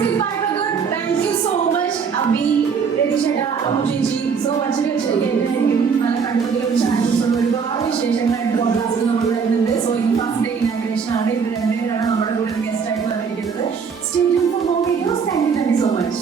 Thank you so much, Abhi, Redishada, Amuji, so much. വിശേഷങ്ങളായിട്ട് podcast നമ്മൾ വരുന്നുണ്ട്. So ഈ ഫസ്റ്റ് ഡേ ഇനാഗ്രേഷൻ ആണ്. ഇവർ രണ്ടുപേരാണ് നമ്മുടെ കൂടെ ഗസ്റ്റ് ആയിട്ട് വന്നിരിക്കുന്നത്. Stay tuned for more videos. Thank you so much.